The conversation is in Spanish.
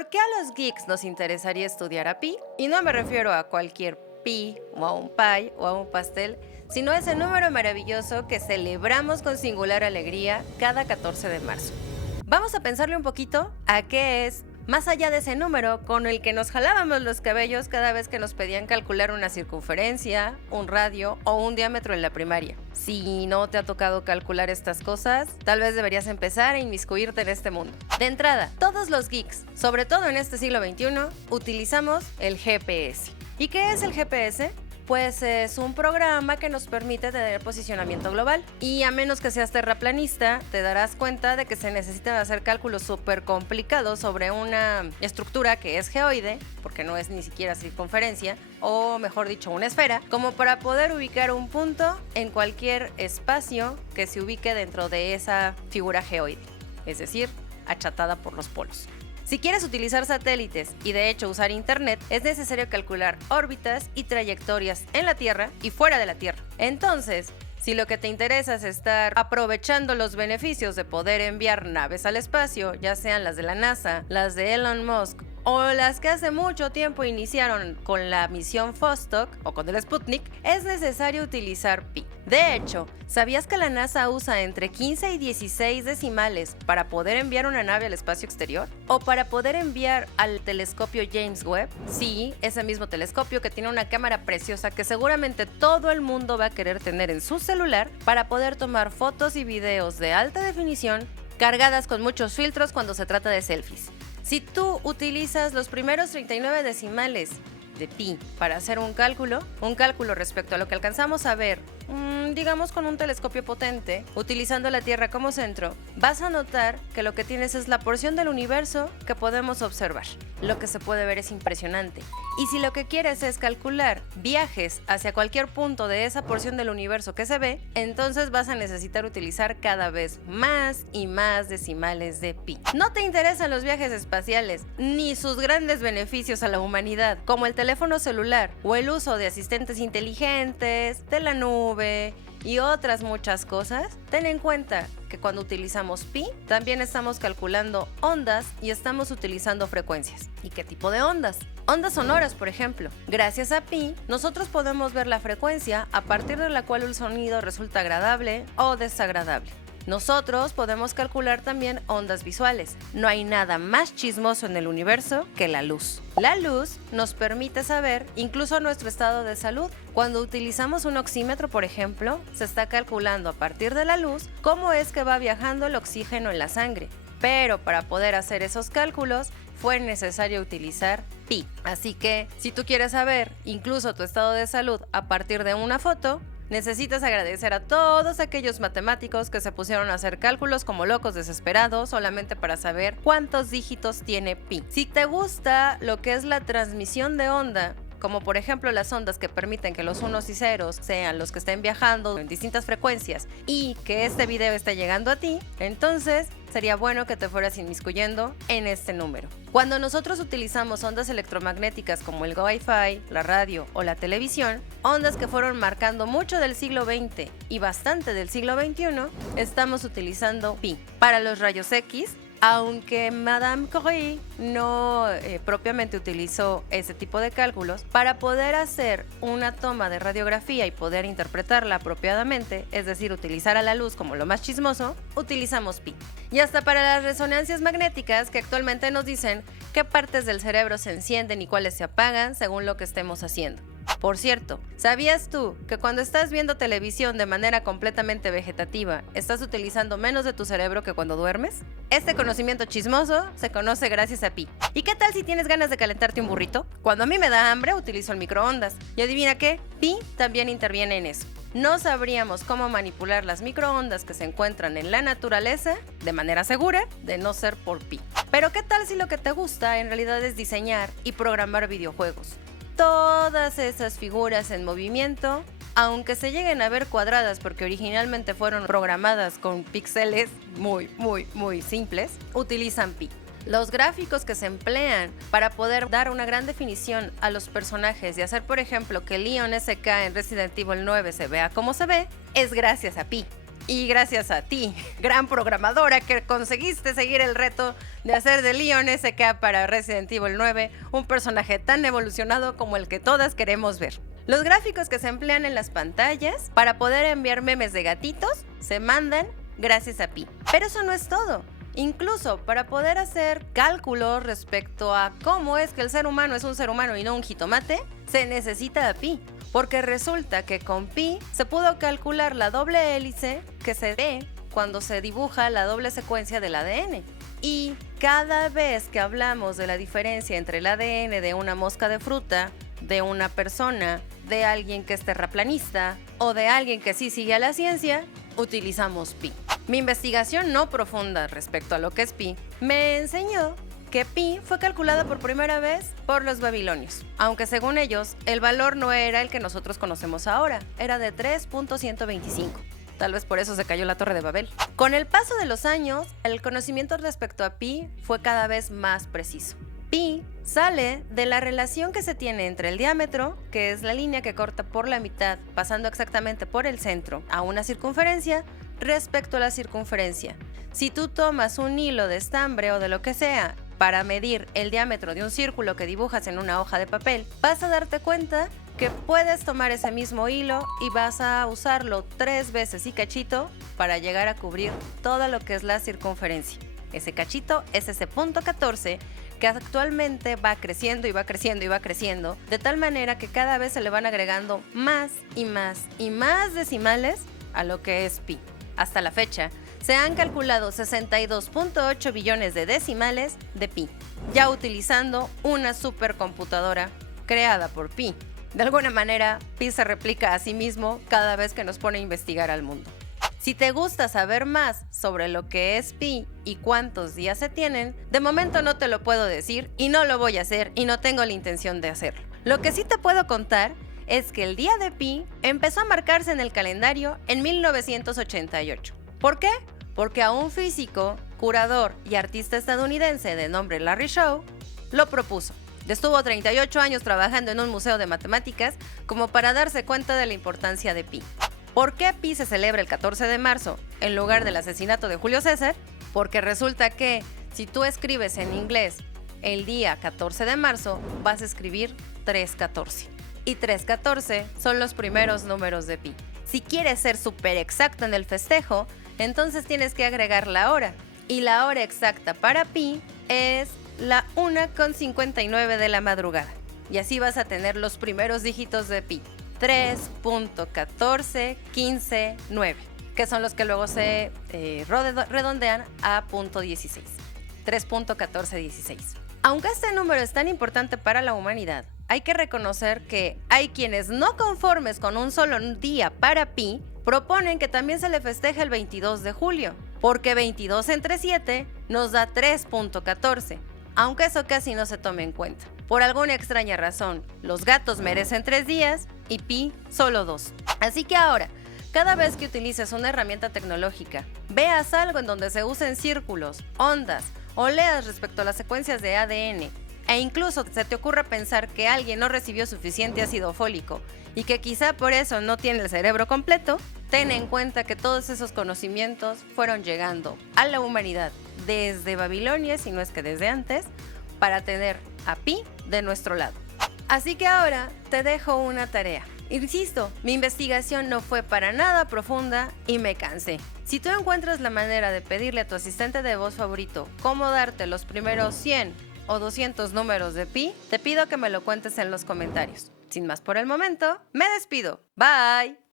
¿Por qué a los geeks nos interesaría estudiar a pi? Y no me refiero a cualquier pi, o a un pie, o a un pastel, sino a ese número maravilloso que celebramos con singular alegría cada 14 de marzo. Vamos a pensarle un poquito a qué es, más allá de ese número con el que nos jalábamos los cabellos cada vez que nos pedían calcular una circunferencia, un radio o un diámetro en la primaria. Si no te ha tocado calcular estas cosas, tal vez deberías empezar a inmiscuirte en este mundo. De entrada, todos los geeks, sobre todo en este siglo XXI, utilizamos el GPS. ¿Y qué es el GPS? Pues es un programa que nos permite tener posicionamiento global. Y a menos que seas terraplanista, te darás cuenta de que se necesitan hacer cálculos súper complicados sobre una estructura que es geoide, porque no es ni siquiera circunferencia, o mejor dicho, una esfera, como para poder ubicar un punto en cualquier espacio que se ubique dentro de esa figura geoide, es decir, achatada por los polos. Si quieres utilizar satélites y de hecho usar internet, es necesario calcular órbitas y trayectorias en la Tierra y fuera de la Tierra. Entonces, si lo que te interesa es estar aprovechando los beneficios de poder enviar naves al espacio, ya sean las de la NASA, las de Elon Musk o las que hace mucho tiempo iniciaron con la misión Vostok o con el Sputnik, es necesario utilizar pi. De hecho, ¿sabías que la NASA usa entre 15 y 16 decimales para poder enviar una nave al espacio exterior? ¿O para poder enviar al telescopio James Webb? Sí, ese mismo telescopio que tiene una cámara preciosa que seguramente todo el mundo va a querer tener en su celular para poder tomar fotos y videos de alta definición cargadas con muchos filtros cuando se trata de selfies. Si tú utilizas los primeros 39 decimales de pi para hacer un cálculo respecto a lo que alcanzamos a ver, digamos con un telescopio potente, utilizando la Tierra como centro, vas a notar que lo que tienes es la porción del universo que podemos observar. Lo que se puede ver es impresionante. Y si lo que quieres es calcular viajes hacia cualquier punto de esa porción del universo que se ve, entonces vas a necesitar utilizar cada vez más y más decimales de pi. No te interesan los viajes espaciales, ni sus grandes beneficios a la humanidad, como el teléfono celular o el uso de asistentes inteligentes, de la nube y otras muchas cosas. Ten en cuenta que cuando utilizamos pi, también estamos calculando ondas y estamos utilizando frecuencias. ¿Y qué tipo de ondas? Ondas sonoras, por ejemplo. Gracias a pi, nosotros podemos ver la frecuencia a partir de la cual el sonido resulta agradable o desagradable. Nosotros podemos calcular también ondas visuales. No hay nada más chismoso en el universo que la luz. La luz nos permite saber incluso nuestro estado de salud. Cuando utilizamos un oxímetro, por ejemplo, se está calculando a partir de la luz cómo es que va viajando el oxígeno en la sangre. Pero para poder hacer esos cálculos fue necesario utilizar pi. Así que si tú quieres saber incluso tu estado de salud a partir de una foto, necesitas agradecer a todos aquellos matemáticos que se pusieron a hacer cálculos como locos desesperados solamente para saber cuántos dígitos tiene pi. Si te gusta lo que es la transmisión de onda, como por ejemplo las ondas que permiten que los unos y ceros sean los que estén viajando en distintas frecuencias y que este video esté llegando a ti, entonces sería bueno que te fueras inmiscuyendo en este número. Cuando nosotros utilizamos ondas electromagnéticas como el Wi-Fi, la radio o la televisión, ondas que fueron marcando mucho del siglo XX y bastante del siglo XXI, estamos utilizando pi. Para los rayos X, aunque Madame Curie no propiamente utilizó ese tipo de cálculos, para poder hacer una toma de radiografía y poder interpretarla apropiadamente, es decir, utilizar a la luz como lo más chismoso, utilizamos pi. Y hasta para las resonancias magnéticas, que actualmente nos dicen qué partes del cerebro se encienden y cuáles se apagan según lo que estemos haciendo. Por cierto, ¿sabías tú que cuando estás viendo televisión de manera completamente vegetativa, estás utilizando menos de tu cerebro que cuando duermes? Este conocimiento chismoso se conoce gracias a pi. ¿Y qué tal si tienes ganas de calentarte un burrito? Cuando a mí me da hambre, utilizo el microondas. ¿Y adivina qué? Pi también interviene en eso. No sabríamos cómo manipular las microondas que se encuentran en la naturaleza de manera segura, de no ser por pi. Pero ¿qué tal si lo que te gusta en realidad es diseñar y programar videojuegos? Todas esas figuras en movimiento, aunque se lleguen a ver cuadradas porque originalmente fueron programadas con píxeles muy simples, utilizan pi. Los gráficos que se emplean para poder dar una gran definición a los personajes y hacer, por ejemplo, que Leon SK en Resident Evil 9 se vea como se ve, es gracias a pi. Y gracias a ti, gran programadora, que conseguiste seguir el reto de hacer de Leon SK para Resident Evil 9 un personaje tan evolucionado como el que todas queremos ver. Los gráficos que se emplean en las pantallas para poder enviar memes de gatitos se mandan gracias a Pi. Pero eso no es todo. Incluso para poder hacer cálculos respecto a cómo es que el ser humano es un ser humano y no un jitomate, se necesita Pi. Porque resulta que con Pi se pudo calcular la doble hélice que se ve cuando se dibuja la doble secuencia del ADN. Y cada vez que hablamos de la diferencia entre el ADN de una mosca de fruta, de una persona, de alguien que es terraplanista o de alguien que sí sigue a la ciencia, utilizamos Pi. Mi investigación no profunda respecto a lo que es Pi me enseñó que Pi fue calculada por primera vez por los babilonios, aunque según ellos el valor no era el que nosotros conocemos ahora, era de 3.125. Tal vez por eso se cayó la Torre de Babel. Con el paso de los años, el conocimiento respecto a Pi fue cada vez más preciso. Pi sale de la relación que se tiene entre el diámetro, que es la línea que corta por la mitad, pasando exactamente por el centro a una circunferencia, respecto a la circunferencia. Si tú tomas un hilo de estambre o de lo que sea para medir el diámetro de un círculo que dibujas en una hoja de papel, vas a darte cuenta que puedes tomar ese mismo hilo y vas a usarlo 3 veces y cachito para llegar a cubrir todo lo que es la circunferencia. Ese cachito es ese punto 14 que actualmente va creciendo y va creciendo y va creciendo, de tal manera que cada vez se le van agregando más y más y más decimales a lo que es Pi. Hasta la fecha, se han calculado 62.8 billones de decimales de Pi, ya utilizando una supercomputadora creada por Pi. De alguna manera, Pi se replica a sí mismo cada vez que nos pone a investigar al mundo. Si te gusta saber más sobre lo que es Pi y cuántos días se tienen, de momento no te lo puedo decir y no lo voy a hacer y no tengo la intención de hacerlo. Lo que sí te puedo contar es que el día de Pi empezó a marcarse en el calendario en 1988. ¿Por qué? Porque a un físico, curador y artista estadounidense de nombre Larry Shaw lo propuso. Estuvo 38 años trabajando en un museo de matemáticas como para darse cuenta de la importancia de Pi. ¿Por qué Pi se celebra el 14 de marzo en lugar del asesinato de Julio César? Porque resulta que si tú escribes en inglés el día 14 de marzo, vas a escribir 314. Y 314 son los primeros números de Pi. Si quieres ser súper exacto en el festejo, entonces tienes que agregar la hora. Y la hora exacta para Pi es la 1:59 de la madrugada. Y así vas a tener los primeros dígitos de Pi. 3.14159, que son los que luego se redondean a .16. 3.1416. Aunque este número es tan importante para la humanidad, hay que reconocer que hay quienes no conformes con un solo día para Pi, proponen que también se le festeje el 22 de julio, porque 22 entre 7 nos da 3.14, aunque eso casi no se tome en cuenta. Por alguna extraña razón, los gatos merecen 3 días y Pi solo 2. Así que ahora, cada vez que utilices una herramienta tecnológica, veas algo en donde se usen círculos, ondas o leas respecto a las secuencias de ADN, e incluso se te ocurra pensar que alguien no recibió suficiente ácido fólico y que quizá por eso no tiene el cerebro completo, ten en cuenta que todos esos conocimientos fueron llegando a la humanidad desde Babilonia, si no es que desde antes, para tener a Pi de nuestro lado. Así que ahora te dejo una tarea. Insisto, mi investigación no fue para nada profunda y me cansé. Si tú encuentras la manera de pedirle a tu asistente de voz favorito cómo darte los primeros 100 o 200 números de Pi, te pido que me lo cuentes en los comentarios. Sin más por el momento, me despido. Bye.